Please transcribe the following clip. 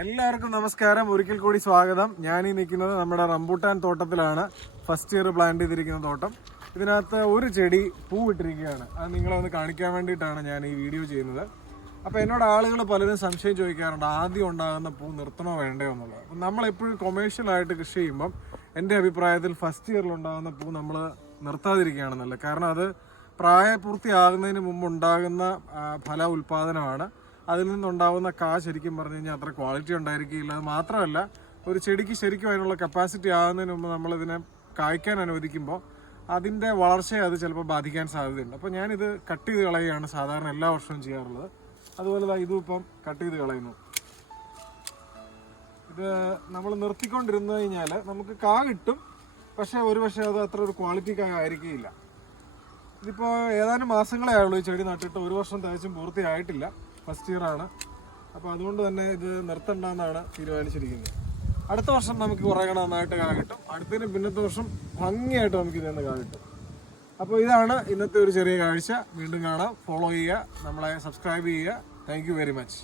എല്ലാവർക്കും നമസ്കാരം. ഒരിക്കൽ കൂടി സ്വാഗതം. ഞാൻ ഈ നിൽക്കുന്നത് നമ്മുടെ റംബൂട്ടാൻ തോട്ടത്തിലാണ്. ഫസ്റ്റ് ഇയർ പ്ലാന്റ് ചെയ്തിരിക്കുന്ന തോട്ടം. ഇതിനകത്ത് ഒരു ചെടി പൂ ഇട്ടിരിക്കുകയാണ്. അത് നിങ്ങളെ ഒന്ന് കാണിക്കാൻ വേണ്ടിയിട്ടാണ് ഞാൻ ഈ വീഡിയോ ചെയ്യുന്നത്. അപ്പോൾ എന്നോട് ആളുകൾ പലരും സംശയം ചോദിക്കാറുണ്ട് ആദ്യം ഉണ്ടാകുന്ന പൂ നിർത്തണോ വേണ്ടയോ എന്നുള്ളത്? അപ്പം നമ്മളെപ്പോഴും കൊമേഴ്ഷ്യലായിട്ട് കൃഷി ചെയ്യുമ്പം എന്റെ അഭിപ്രായത്തിൽ ഫസ്റ്റ് ഇയറിൽ ഉണ്ടാകുന്ന പൂ നമ്മൾ നിർത്താതിരിക്കുകയാണ് നല്ലത് കാരണം അത് പ്രായപൂർത്തിയാകുന്നതിന് മുമ്പ് ഉണ്ടാകുന്ന ഫല ഉൽപാദനമാണ്. അതിൽ നിന്നുണ്ടാവുന്ന കാ ശരിക്കും പറഞ്ഞു കഴിഞ്ഞാൽ അത്ര ക്വാളിറ്റി ഉണ്ടായിരിക്കില്ല അത് മാത്രമല്ല ഒരു ചെടിക്ക് ശരിക്കും അതിനുള്ള കപ്പാസിറ്റി ആകുന്നതിന് മുമ്പ് നമ്മളിതിനെ കായ്ക്കാൻ അനുവദിക്കുമ്പോൾ അതിന്റെ വളർച്ചയെ അത് ചിലപ്പോൾ ബാധിക്കാൻ സാധ്യതയുണ്ട്. അപ്പോൾ ഞാനിത് കട്ട് ചെയ്ത് കളയുകയാണ് സാധാരണ എല്ലാ വർഷവും ചെയ്യാറുള്ളത്. അതുപോലെ ഇതും ഇപ്പം കട്ട് ചെയ്ത് കളയുന്നു. ഇത് നമ്മൾ നിർത്തിക്കൊണ്ടിരുന്നു കഴിഞ്ഞാൽ നമുക്ക് കാ കിട്ടും പക്ഷേ ഒരു പക്ഷേ അത് അത്ര ഒരു ക്വാളിറ്റി കാ ആയിരിക്കില്ല ഇതിപ്പോൾ ഏതാനും മാസങ്ങളെ ആയുള്ളൂ ഈ ചെടി നട്ടിട്ട്. ഒരു വർഷം തികച്ചും പൂർത്തിയായിട്ടില്ല. ഫസ്റ്റ് ഇയർ ആണ്. അപ്പോൾ അതുകൊണ്ട് തന്നെ ഇത് നിർത്തണ്ടെന്നാണ് തീരുമാനിച്ചിരിക്കുന്നത്. അടുത്ത വർഷം നമുക്ക് കുറേ കണ നന്നായിട്ട് കാ കിട്ടും. അടുത്തതിന് പിന്നത്തെ വർഷം ഭംഗിയായിട്ട് നമുക്ക് ഇതിൽ നിന്ന് കാ കിട്ടും. അപ്പോൾ ഇതാണ് ഇന്നത്തെ ഒരു ചെറിയ കാഴ്ച. വീണ്ടും കാണാം. ഫോളോ ചെയ്യുക നമ്മളെ സബ്സ്ക്രൈബ് ചെയ്യുക. Thank very much